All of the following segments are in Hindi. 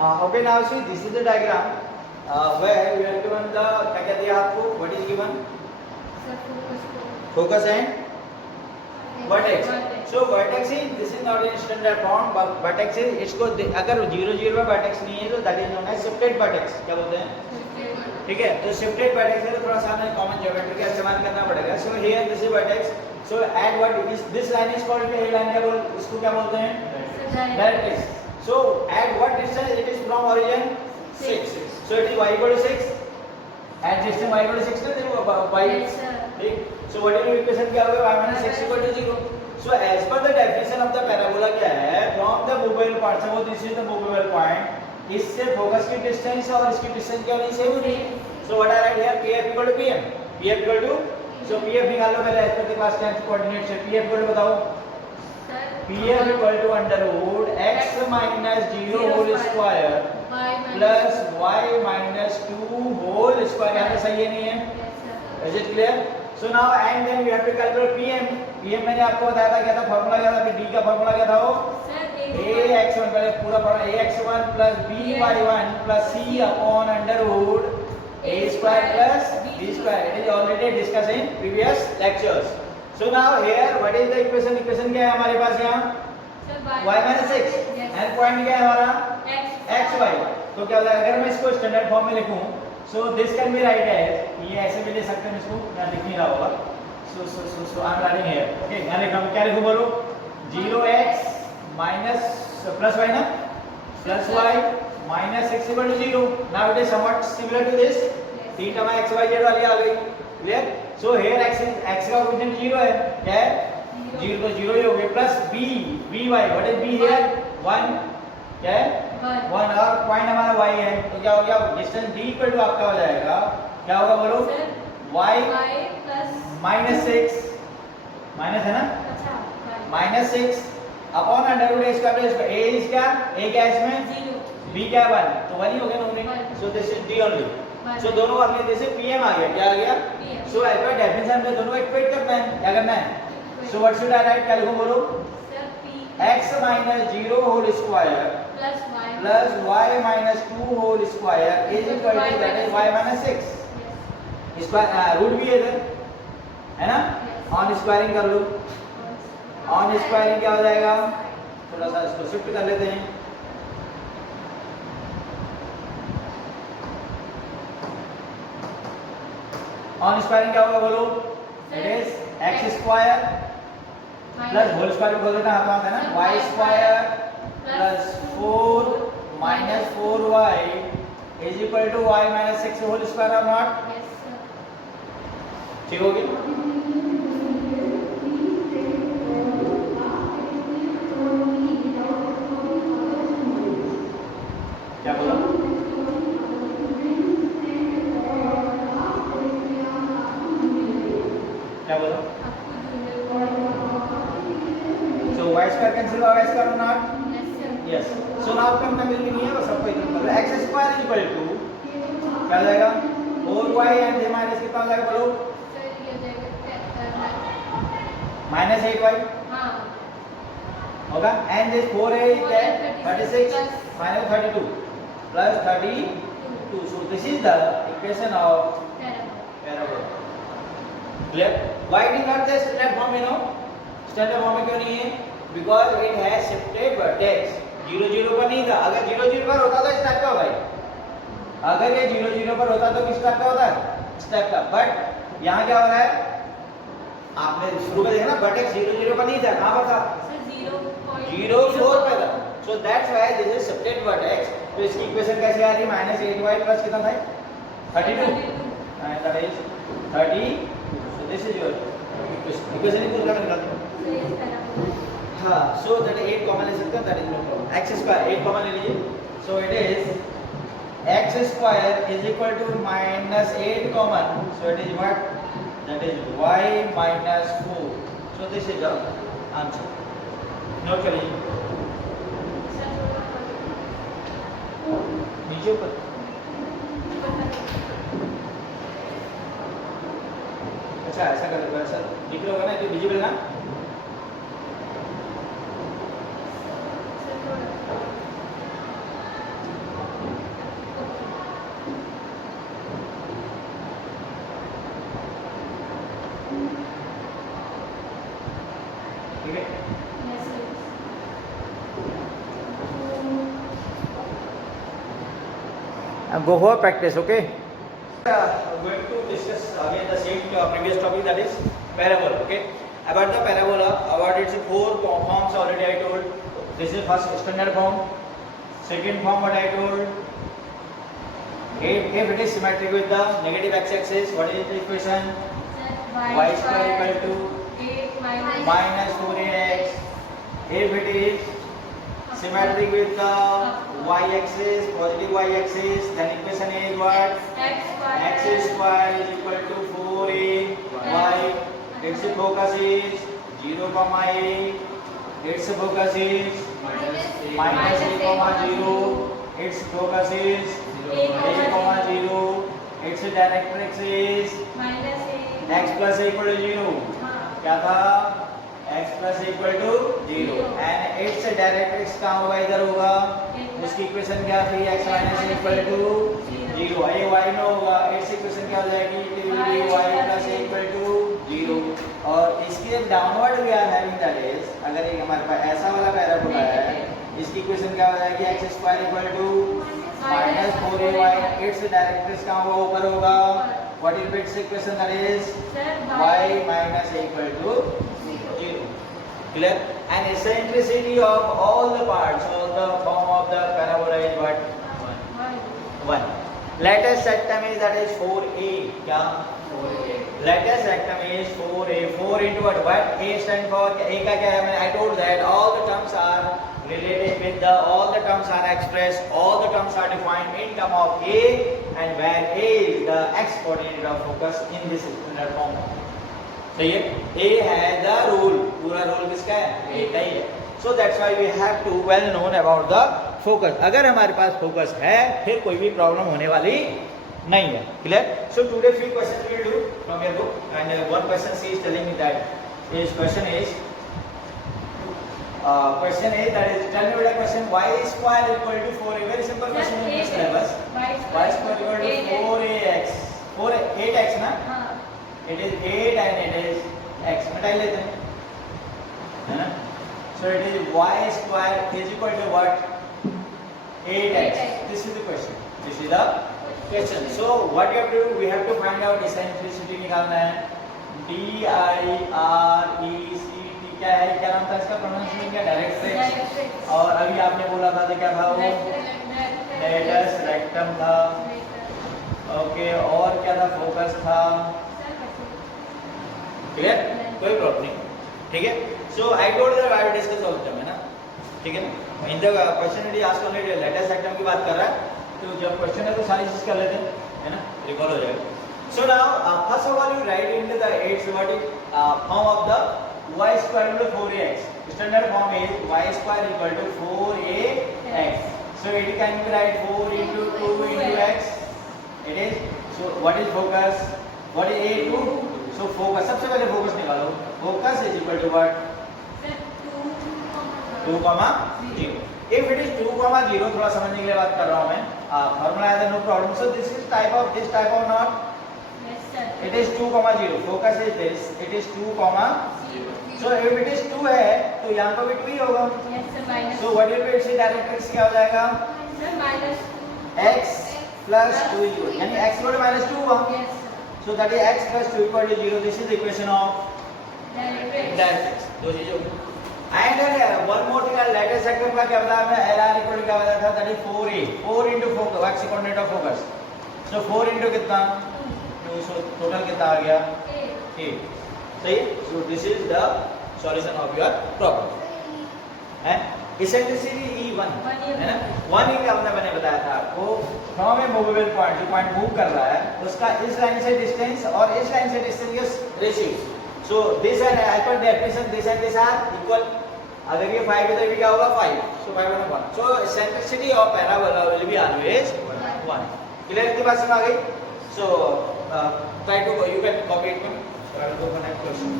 Okay, now see this is the diagram where we are given the क्या कहते हैं आपको what is given focus and vertex. So vertex is this is not in standard form but vertex is इसको अगर 0 0 पे vertex नहीं है तो that is known as shifted vertex. क्या बोलते हैं? ठीक है, तो shifted vertex है तो थोड़ा सा हमें common geometry का इस्तेमाल करना पड़ेगा. So here this is vertex. So at what is this line is called ये line क्या बोल इसको क्या बोलते हैं? Directrix. So at what distance it is from origin? 6. So it is y equal to 6. At distance y equal to 6 ना देखो y. ठीक. So what is the equation क्या होगा? Y minus 6 equal to 0. So as per the definition of the parabola क्या है? From the movable part से वो this is the movable point. इससे फोकस की डिस्टेंस और इसकी डिस्टेंस क्या होनी सेम होनी है. So what I write here? PF equal to PM. PF equal to so PF निकाल लो पहले as per the class 10th coordinate से. PF equal to बताओ. PF equal to under root x minus 0 whole square plus y minus 2 whole square. यहाँ पे सही है नहीं है? Is it clear? So now and then we have to calculate PM. PM मैंने आपको बताया था क्या था फॉर्मूला क्या था फिर D का फॉर्मूला क्या था वो ax1 पहले पूरा formula ax1 plus by1 plus c upon under root a square plus b square. It is already discussed in previous lectures. So now here what is the equation? Equation क्या है हमारे पास यहाँ y minus 6 and point क्या है हमारा xy. तो क्या होगा अगर मैं इसको स्टैंडर्ड फॉर्म में लिखूं so this can be write as ये ऐसे भी ले सकते हैं इसको यहाँ लिख नहीं रहा होगा so I am writing here. Okay यहाँ लिखा हूँ क्या लिखूँ बोलो 0x minus plus y ना plus y minus x equal to 0. Now it is somewhat similar to this. तीन टर्म x y z वाली आ गई. Clear? So here x का कोएफिशिएंट 0 है क्या है 0 तो 0 ही हो गया plus b y what is b here 1 क्या है 1 और पॉइंट हमारा y है तो क्या हो गया डिस्टेंस d इक्वल टू आपका हो जाएगा क्या होगा बोलो y minus 6 माइनस है ना minus 6 upon under root a square a is क्या a क्या है इसमें 0 b क्या है 1 तो 1 ही हो गया ना उन्हें so this is d only. So दोनों अपने जैसे pm आ गया क्या आ गया सो एज पर डेफिनेशन में दोनों इक्वेट करना है क्या करना है so what should I right क्या लिखूं बोलो x minus 0 whole square plus y minus 2 whole square is equal to that is y minus 6 square root भी है इधर है ना ऑन स्क्वायरिंग कर लो ऑन स्क्वायरिंग क्या हो जाएगा थोड़ा सा इसको शिफ्ट कर लेते हैं ऑन स्क्वायरिंग क्या होगा बोलो it is x square plus whole square बोल देना हाथ है ना y square plus 4 minus 4y is equal to y minus 6 whole square or not? ठीक होगी क्या बोला क्या बोला so y square cancel होगा y square or not? Yes. So now कम मिल भी नहीं है वो सबको इक्वल कर लो x square is equal to क्या हो जाएगा 4y and j minus कितना हो जाएगा बोलो minus 8y हाँ होगा and this 4a is that 36 minus 32 plus 32 so this is the equation of parabola. Clear? Why it is not the standard form you know standard form में क्यों नहीं है because it has shifted vertex 0 0 पर नहीं था अगर 0 0 पर होता तो इस टाइप का होगा अगर ये 0 0 पर होता तो किस टाइप का होता इस टाइप का बट यहाँ क्या हो रहा है आपने शुरू में देखा ना वर्टेक्स 0 0 पर नहीं था कहाँ पर था 0.04 पर था so that's why this is shifted vertex तो इसकी इक्वेशन कैसे आ रही -8y प्लस कितना था 32 and that is 30 so this is your equation ही पूरा निकाल दो हाँ so that 8 कॉमन ले सकते हैं that is no problem x square 8 common ले लीजिए so it is x square is equal to -8 common so it is what that is y minus 4 so this is the answer note करिए नीचे ऊपर अच्छा ऐसा कर दो ऐसा दिख रहा होगा ना कि विजिबल ना go for practice. Okay. Going to discuss again the same previous topic, that is parabola. Okay. About the parabola, about its four forms already I told. This is first standard form. Second form what I told. If it is symmetric with the negative x-axis, what is the equation? Y square equal to 8 minus 4ax. If it is symmetric with the y-axis, positive y-axis, then equation is what? X square is equal to 4ay. Its focus is 0, a. Its focus is minus a, 0. Its focus is a, 0. Its directrix is x plus a equal to 0. क्या था? x plus a equal to 0. And its directrix कहाँ होगा? इधर होगा. उसकी इक्वेशन क्या थी? x minus a equal to 0. ये y में होगा. its इक्वेशन क्या हो जाएगी? y plus a equal to 0. और इसकी जब downward we are having that is, अगर एक हमारे पास ऐसा वाला पैराबोला है, इसकी इक्वेशन क्या हो जाएगी? x square equal to minus 4ay. Its directrix कहाँ होगा? ऊपर होगा. What is its equation? That is y minus a equal to 0. Clear? And eccentricity of all the parts, all the form of the parabola is what? 1. Latest sectum is that is 4a. क्या? 4a. Latest sectum is 4a. 4 into what? What? A stand for? A का क्या है? I told that all the terms are related with the, all the terms are expressed, all the terms are defined in term of a, and where a is the x coordinate of focus in this standard form. सही है? A है the rule. पूरा rule किसका है? A का ही है. So that's why we have to well known about the focus. अगर हमारे पास focus है, फिर कोई भी problem होने वाली नहीं है. Clear? So today few questions we will do from your book, and one question she is telling me that his question is that is, tell me what question. Y square equal to 4a. Very simple question in the syllabus. Y square equal to 4ax. 8x ना? It is 8 and it is x. मिटा लेते हैं, है ना? So it is y square is equal to what? 8x. This is the question. This is the question. So what you have to do? We have to find out eccentricity निकालना है. D-I-R-E-C-T क्या है? क्या नाम था इसका? प्रोनाउंसिएशन क्या? डायरेक्ट्रिक्स. और अभी आपने बोला था तो क्या था वो? लेटस रेक्टम था. ओके, और क्या था? फोकस था. क्लियर? कोई प्रॉब्लम नहीं. ठीक है? So I told that I will discuss all of them, है ना? ठीक है ना? In the question it asked only latest सेक्टम की बात कर रहा है, तो जब क्वेश्चन है तो सारी चीज कर लेते हैं, है ना? रिकॉल हो जाएगा. So now first of all you right into the 8 what is form of the y square equal to 4ax. Standard form is y square equal to 4ax. So it can be write 4 into 2 into x. It is. So what is focus? What is a2? So focus, सबसे पहले focus निकालो. Focus is equal to what? 2, 0. If it is 2, 0, थोड़ा समझने के लिए बात कर रहा हूँ मैं. Formula है no problem. So this is type of not. Yes sir. It is 2, 0. Focus is this. It is 2, 0. So if it is 2 है, तो यहाँ पर भी 2 ही होगा. Yes sir. Minus. So what will be its directrix क्या हो जाएगा? Sir minus. X plus 2 is equal. यानी x equal to minus 2 होगा. Yes sir. So that is x plus 2 equal to 0. This is the equation of Directrix. दो चीजों. And then one more thing, latest sector का क्या बताया हमने? LR equal to क्या बताया था? That is 4a. 4 into focus, x coordinate of focus. So 4 into कितना? 2. So total कितना आ गया? 8. सही है? So this is the solution of your problem. है? Eccentricity E1 है ना? 1 ही क्या हमने बताया था आपको? फ्रॉम ए मूवेबल पॉइंट, जो पॉइंट मूव कर रहा है उसका इस लाइन से डिस्टेंस और इस लाइन से डिस्टेंस के ratio. So this and hyper definition this and this are equal. अगर ये 5 है तो ये क्या होगा? 5. So 5 1. So eccentricity of parabola will be always 1. Clear? की बात समझ आ गई? So try to you can copy it. I will go for next question.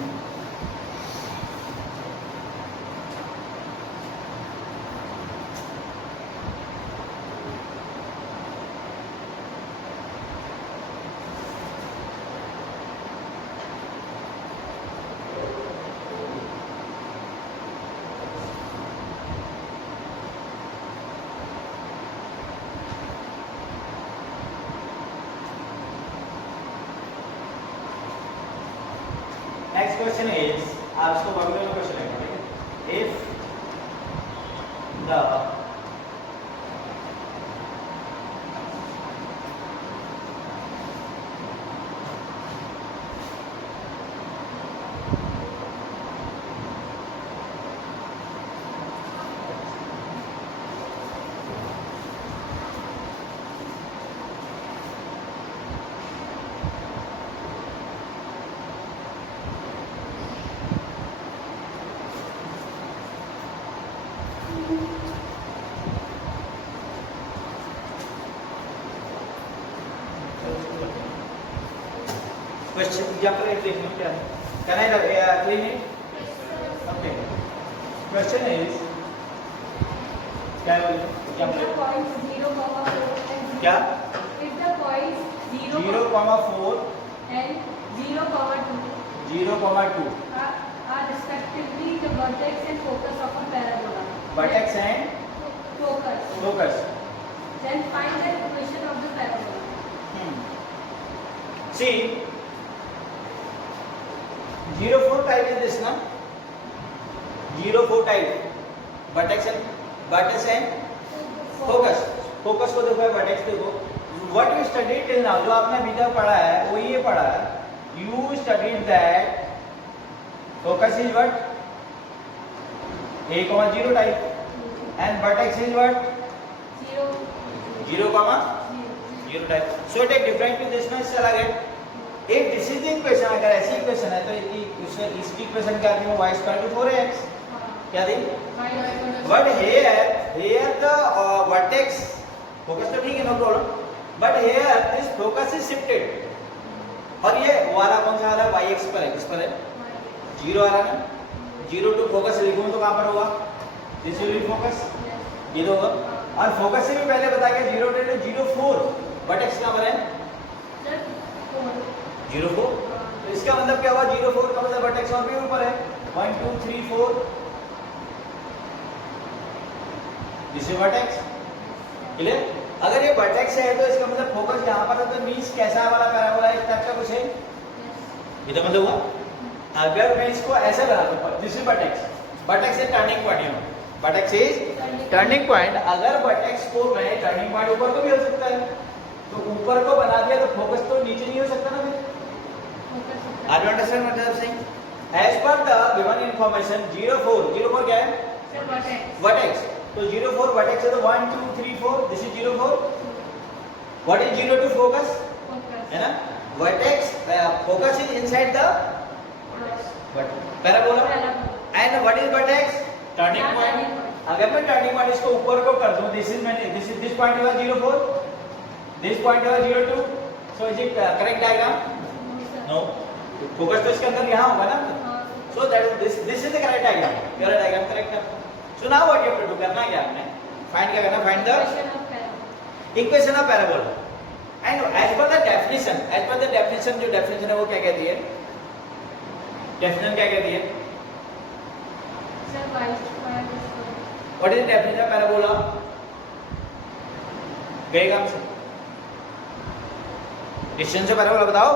Question is, आप इसको वर्बल में क्वेश्चन है, if the question example is लिखना क्या है? Can I clean it? Okay. Question is क्या है If the points 0, 4 and क्या? if the points 0, 0,4 and 0, 2 0,2 are respectively the vertex and focus of a parabola. vertex and Focus. focus. Then find the equation of the parabola. See, 0,4 type is this, na? 0,4 type. Vertex and focus. Focus को देखो, vertex देखो. What you studied till now, जो आपने अभी तक पढ़ा है, वो ये पढ़ा है. You studied that focus is what? A, 0 type. And vertex is what? 0, 0, 0 type. So take different to this, ना इससे अलग है. एक दिस इज द इक्वेशन, अगर ऐसी इक्वेशन है तो इसकी इक्वेशन क्या थी? y इक्वल टू 4x क्या थी? But here the vertex focus तो ठीक है, no problem, but here this focus is shifted और ये वाला कौन सा आ रहा है? yx पर है. किस पर है? 0 आ रहा है ना. 0 टू फोकस लिखूं तो कहां पर होगा? दिस विल बी फोकस, ये तो होगा. और फोकस से भी पहले बता के 0 टू 0,4 वर्टेक्स कहां पर है? 0,4. तो इसका मतलब क्या हुआ? 0,4 का मतलब वर्टेक्स और भी ऊपर है. 1 2 3 4 दिस इज वर्टेक्स. क्लियर? अगर ये वर्टेक्स है तो इसका मतलब फोकस यहां पर है, तो मींस कैसा वाला पैराबोला इस टाइप का कुछ है, ये तो मतलब हुआ. अगर मैं इसको ऐसे बना दूं, this is vertex. Vertex is turning point. You know vertex is turning point. अगर वर्टेक्स को मैं टर्निंग पॉइंट ऊपर को भी हो सकता है, तो ऊपर को बना दिया तो फोकस तो नीचे नहीं हो सकता ना. फिर are you understand what I am saying? As per the given information 0,4 क्या है? वर्टेक्स. तो 0,4 वर्टेक्स है, तो 1 2 3 4 this is 0,4. What is 0 to focus? है ना. Vertex focus is inside the parabola. And what is vertex? Turning point. अगर मैं टर्निंग पॉइंट इसको ऊपर को कर दूं, this point is 0,4, this point is 0,2. So is it correct diagram? No. Focus तो इसके अंदर यहाँ होगा ना. So that this is the correct diagram. मेरा डायग्राम करेक्ट है. So now what you have to do, करना क्या आपने? फाइंड क्या करना? Find the equation of parabola. And as per the definition, जो डेफिनेशन है वो क्या कहती है? डेफिनेशन क्या कहती है? What is the definition of parabola? गए काम से डिस्टेंस से पैराबोला बताओ.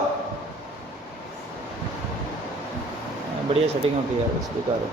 बढ़िया सेटिंग होती है यार, इसकी कार है.